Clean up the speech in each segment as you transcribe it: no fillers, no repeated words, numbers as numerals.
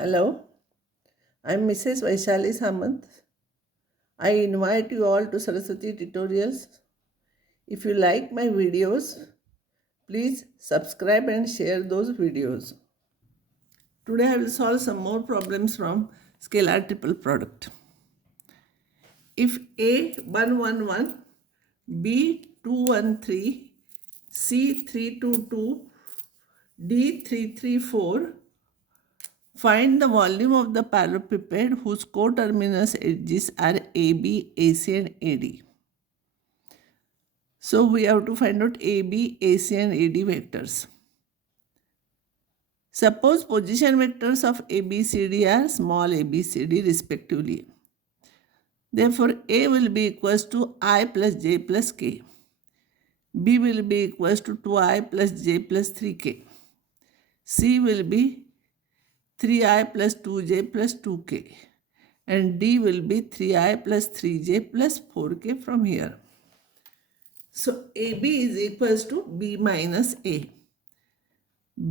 Hello, I'm Mrs. Vaishali Samant. I invite you all to Saraswati tutorials. If you like my videos, please subscribe and share those videos. Today I will solve some more problems from scalar triple product. If A111, B213, C322, D334, find the volume of the parallelepiped whose coterminous edges are AB, AC and AD. So we have to find out AB, AC and AD vectors. Suppose position vectors of ABCD are small abcd respectively. Therefore, A will be equals to I plus J plus K. B will be equals to 2I plus J plus 3K. C will be 3I plus 2J plus 2K. And D will be 3I plus 3J plus 4K from here. So AB is equals to B minus A.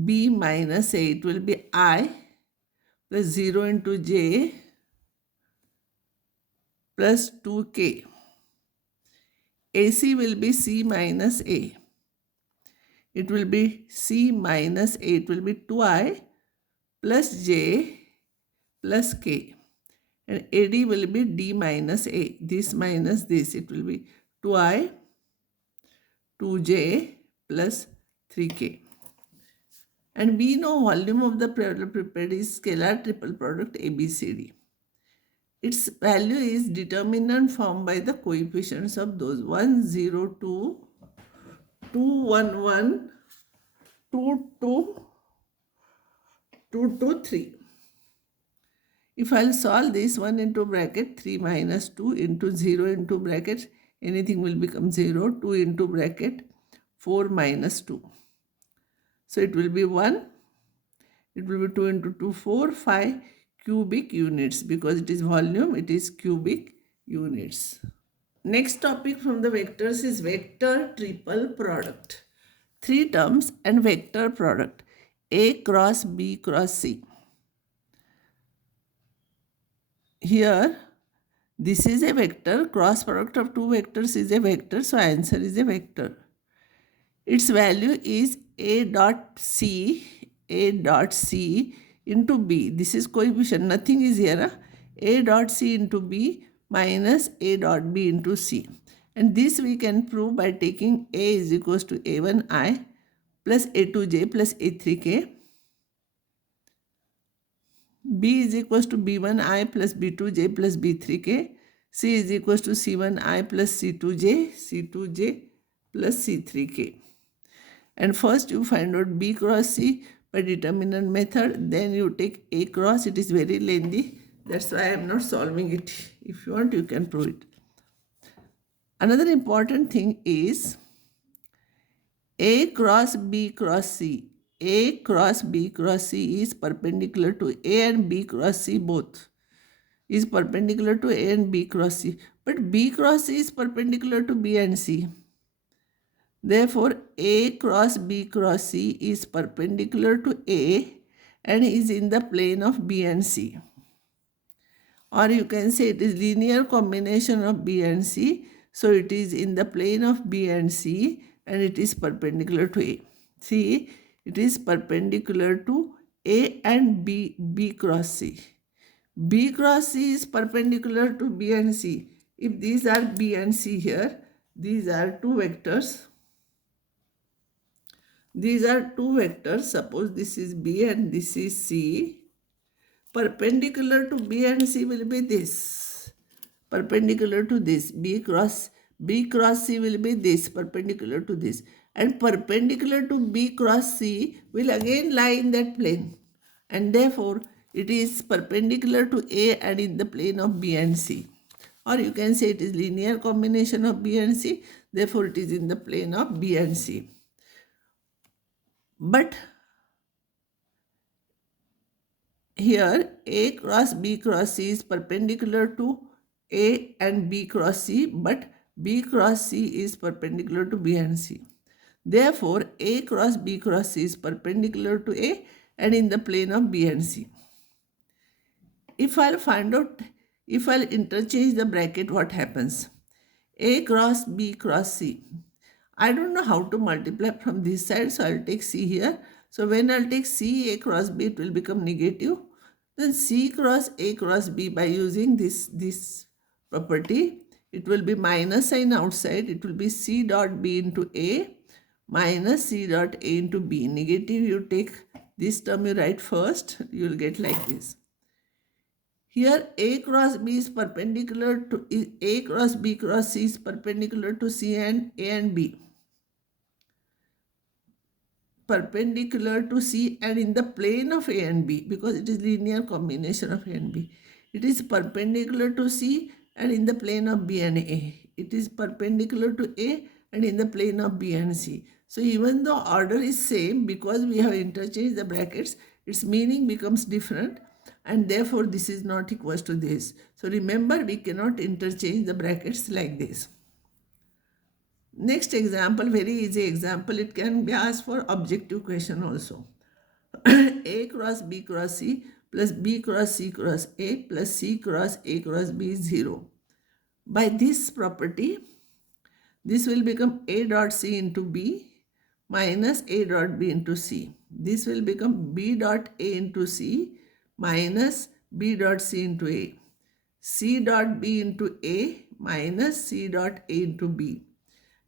B minus A, it will be I plus 0 into J plus 2K. AC will be C minus A. It will be C minus A. It will be 2I plus J plus K. And AD will be D minus A. This minus this. It will be 2I, 2J plus 3K. And we know volume of the parallelepiped is scalar triple product ABCD. Its value is determinant formed by the coefficients of those 1, 0, 2, 2, 1, 1, 2, 2, 2, 2, 3. If I'll solve this 1 into bracket 3 minus 2 into 0 into bracket, anything will become 0, 2 into bracket 4 minus 2. So it will be 1, it will be 2 into 2, 4, 5 cubic units. Because it is volume, it is cubic units. Next topic from the vectors is vector triple product. 3 terms and vector product. A cross B cross C. Here, this is a vector. Cross product of 2 vectors is a vector. So answer is a vector. Its value is A dot C into B. This is coefficient. Nothing is here. Huh? A dot C into B minus A dot B into C. And this we can prove by taking A is equals to A1I plus A2J plus A3K. B is equals to B1I plus B2J plus B3K. C is equals to C1I plus C2J plus C3K. And first you find out B cross C by determinant method. Then you take A cross. It is very lengthy. That's why I am not solving it. If you want, you can prove it. Another important thing is A cross B cross C. A cross B cross C is perpendicular to A and B cross C both. Is perpendicular to A and B cross C. But B cross C is perpendicular to B and C. Therefore, A cross B cross C is perpendicular to A and is in the plane of B and C. Or you can say it is linear combination of B and C. So it is in the plane of B and C and it is perpendicular to A. See, it is perpendicular to A and B cross C. B cross C is perpendicular to B and C. If these are B and C here, these are two vectors. These are two vectors. Suppose this is B and this is C. Perpendicular to B and C will be this. Perpendicular to this. B cross C will be this. Perpendicular to this. And perpendicular to B cross C will again lie in that plane. And therefore, it is perpendicular to A and in the plane of B and C. Or you can say it is linear combination of B and C. Therefore, it is in the plane of B and C. But here A cross B cross C is perpendicular to A and B cross C, but B cross C is perpendicular to B and C. Therefore, A cross B cross C is perpendicular to A and in the plane of B and C. if I'll find out, if I'll interchange the bracket, what happens? A cross B cross C. I don't know how to multiply from this side, so I'll take C here. So when I'll take C A cross B, it will become negative. Then C cross A cross B, by using this property, it will be minus sign outside. It will be C dot B into A minus C dot A into B. Negative, you take this term, you write first, you will get like this. Here A cross B is perpendicular to A cross B cross C is perpendicular to C and A and B. Perpendicular to C and in the plane of A and B, because it is linear combination of A and B. It is perpendicular to C and in the plane of B and A. It is perpendicular to A and in the plane of B and C. So even though order is same, because we have interchanged the brackets, its meaning becomes different, and therefore this is not equals to this. So remember, we cannot interchange the brackets like this. Next example, very easy example. It can be asked for objective question also. A cross B cross C plus B cross C cross A plus C cross A cross B is 0. By this property, this will become A dot C into B minus A dot B into C. This will become B dot A into C minus B dot C into A. C dot B into A minus C dot A into B.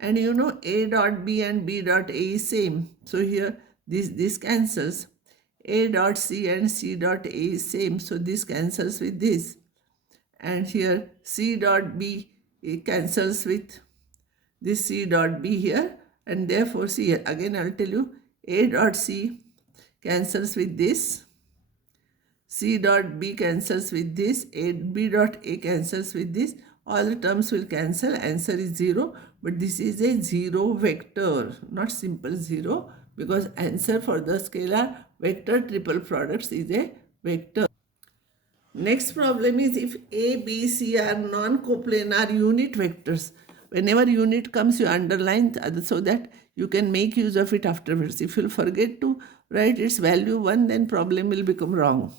And you know A dot B and B dot A is same. So here this cancels. A dot C and C dot A is same. So this cancels with this. And here C dot B cancels with this C dot B here. And therefore, see here, again I'll tell you, A dot C cancels with this. C dot B cancels with this. B dot A cancels with this. All the terms will cancel. Answer is 0. But this is a 0 vector, not simple 0, because answer for the scalar vector triple products is a vector. Next problem is if A, B, C are non-coplanar unit vectors. Whenever unit comes, you underline so that you can make use of it afterwards. If you forget to write its value 1, then problem will become wrong.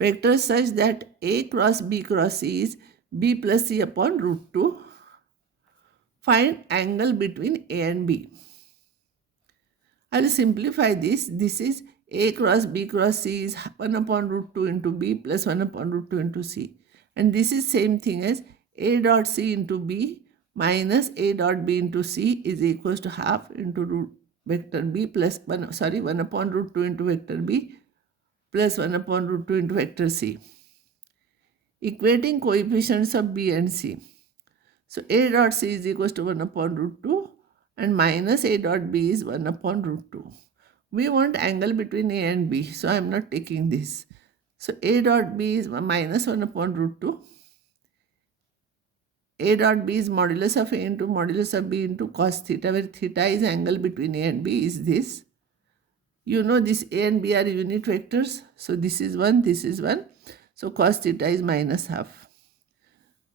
Vectors such that A cross B cross C is B plus C upon root 2. Find angle between A and B. I will simplify this. This is A cross B cross C is 1 upon root 2 into B plus 1 upon root 2 into C. And this is same thing as A dot C into B minus A dot B into C is equals to half into root vector B plus 1 upon root 2 into vector B plus 1 upon root 2 into vector C. Equating coefficients of B and C. So A dot C is equals to 1 upon root 2 and minus A dot B is 1 upon root 2. We want angle between A and B, so I am not taking this. So A dot B is minus 1 upon root 2. A dot B is modulus of A into modulus of B into cos theta, where theta is angle between A and B is this. You know this A and B are unit vectors. So this is 1, this is 1. So cos theta is minus half.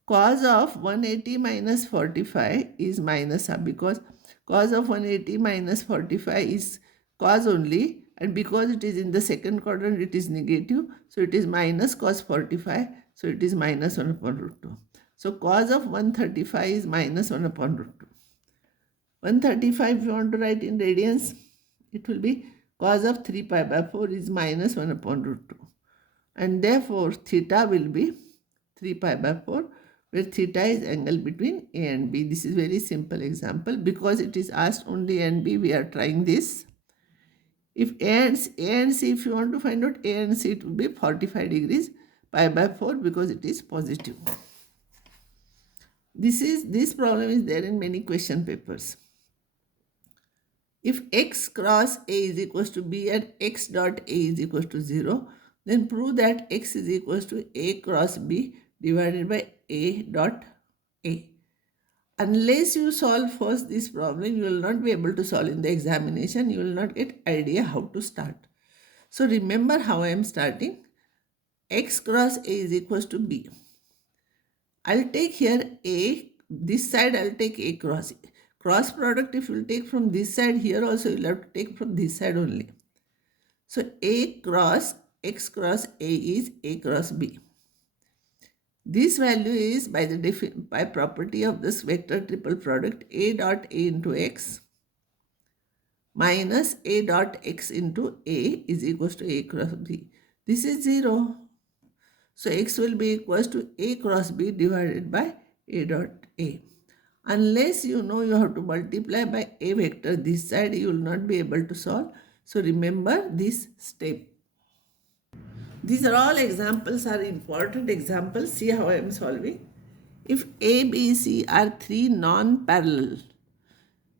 Cos of 180 minus 45 is minus half, because cos of 180 minus 45 is cos only, and because it is in the second quadrant it is negative, so it is minus cos 45, so it is minus 1 upon root 2. So cos of 135 is minus 1 upon root 2. 135 if you want to write in radians, it will be cos of 3 pi by 4 is minus 1 upon root 2. And therefore theta will be 3 pi by 4, where theta is angle between A and B. This is very simple example. Because it is asked only A and B, we are trying this. If A and C, if you want to find out A and C, it will be 45 degrees pi by 4, because it is positive. This problem is there in many question papers. If x cross A is equals to B and x dot A is equals to 0, then prove that x is equals to A cross B divided by A dot A. Unless you solve first this problem, you will not be able to solve in the examination. You will not get idea how to start. So remember how I am starting. X cross A is equals to B. I'll take here A. This side I'll take A cross A. Cross product if you will take from this side, here also you will have to take from this side only. So A cross x cross A is A cross B. This value is by property of this vector triple product A dot A into x minus A dot x into A is equals to A cross B. This is 0. So x will be equals to A cross B divided by A dot A. Unless you know you have to multiply by A vector this side, you will not be able to solve. So remember this step. These are all examples, are important examples. See how I am solving. If A, B, C are three non-parallel,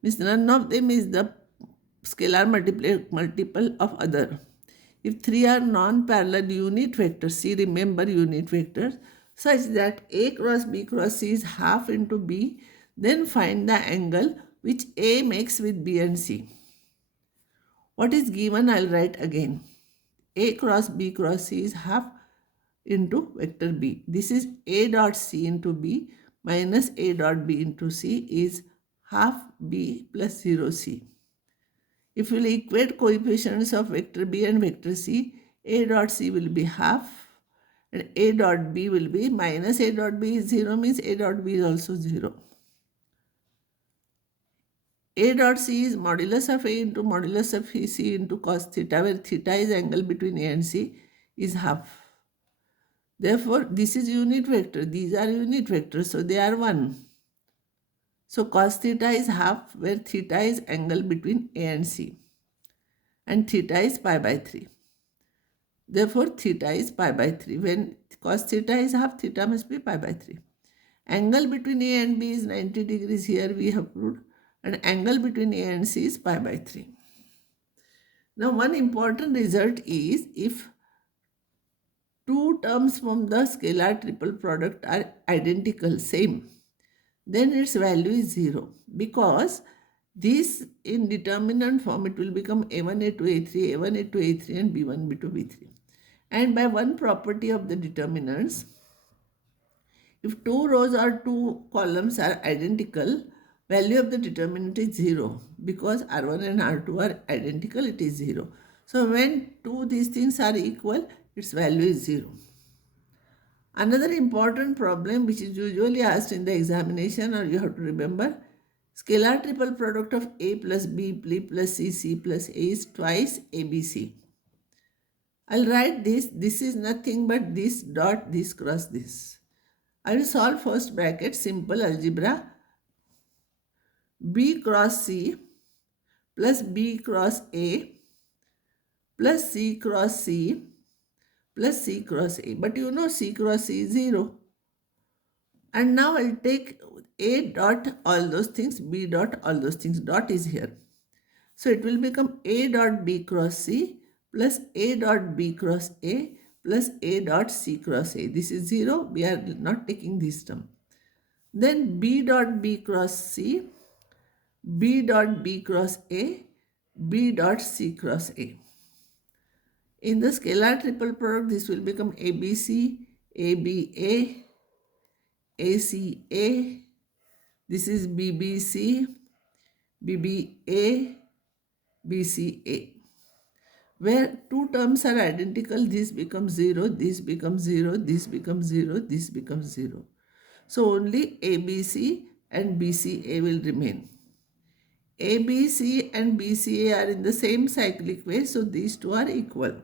means none of them is the scalar multiple of other. If three are non-parallel unit vectors, see, remember unit vectors, such that A cross B cross C is half into B, then find the angle which A makes with B and C. What is given, I'll write again. A cross B cross C is half into vector B. This is A dot C into B minus A dot B into C is half B plus 0 C. If you will equate coefficients of vector B and vector C, A dot C will be half and A dot B will be minus A dot B is 0, means A dot B is also 0. A dot C is modulus of A into modulus of C into cos theta, where theta is angle between A and C, is half. Therefore, this is unit vector. These are unit vectors, so they are 1. So cos theta is half, where theta is angle between A and C. And theta is pi by 3. Therefore, theta is pi by 3. When cos theta is half, theta must be pi by 3. Angle between A and B is 90 degrees. Here we have proved. And angle between A and C is pi by 3. Now, one important result is if two terms from the scalar triple product are identical, same, then its value is 0. Because this in determinant form, it will become A1, A2, A3, A1, A2, A3 and B1, B2, B3. And by one property of the determinants, if two rows or two columns are identical, value of the determinant is 0. Because R1 and R2 are identical, it is 0. So when two these things are equal, its value is 0. Another important problem which is usually asked in the examination, or you have to remember, scalar triple product of A plus B plus C, C plus A is twice ABC. I'll write this. This is nothing but this dot this cross this. I will solve first bracket, simple algebra. B cross C plus B cross A plus C cross C plus C cross A. But you know C cross C is 0. And now I'll take A dot all those things, B dot all those things. Dot is here. So it will become A dot B cross C plus A dot B cross A plus A dot C cross A. This is 0. We are not taking this term. Then B dot B cross C, B dot B cross A, B dot C cross A. In the scalar triple product, this will become ABC, ABA, ACA. This is BBC, BBA, BCA. Where two terms are identical, this becomes 0, this becomes 0, this becomes 0, this becomes 0. So only ABC and BCA will remain. ABC and BCA are in the same cyclic way, so these two are equal.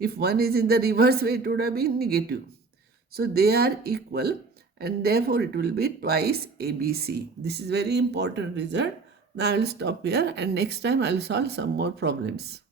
If one is in the reverse way, it would have been negative. So they are equal and therefore it will be twice ABC. This is very important result. Now I will stop here and next time I will solve some more problems.